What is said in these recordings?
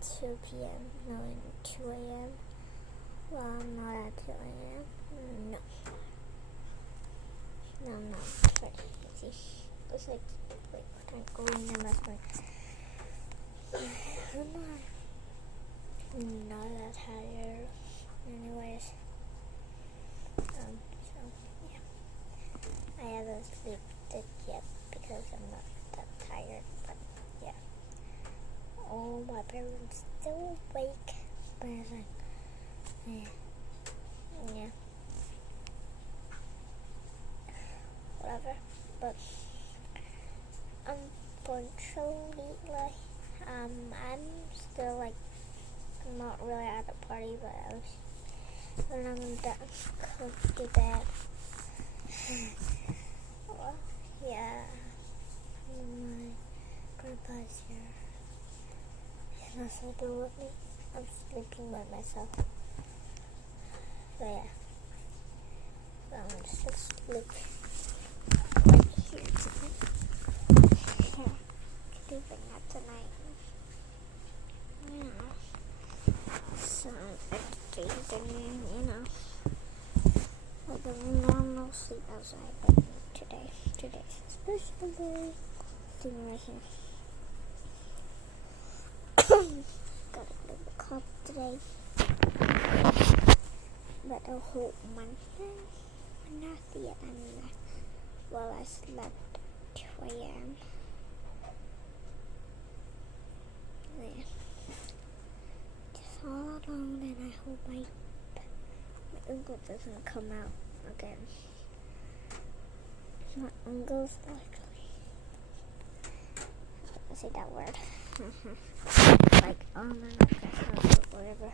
2 p.m. No, 2 a.m. Well, I'm not at 2 a.m. No. No, I'm not. Sorry. Let's see. Looks like, wait, what time? Going in last night. I'm not that tired. Anyways. So, yeah. I haven't slept yet because I'm not that tired, but yeah. All my parents still awake, but it's like, yeah, whatever. But unfortunately, like, I'm still like, I'm not really at the party, but I was when I'm done go to bed. Well, yeah, my grandpa's here. He's not sleeping with me. I'm sleeping by myself. So yeah, so I'm just asleep right here tonight. Sleeping at tonight. Yeah. So I'm sleeping, like a normal sleep outside, but today's a special day. Sleeping right here. Got a little cough today, but the whole month, not yet. Well, I slept 2 a.m. Yeah. Just all alone, and I hope my uncle doesn't come out again. My uncle's actually, I say that word. Like, and whatever.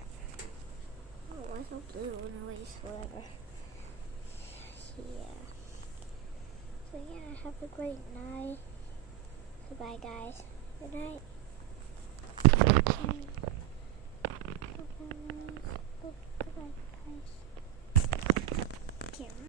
Oh, why so blue? Anyways, whatever. Yeah. So yeah, have a great night. Goodbye, guys. Good night.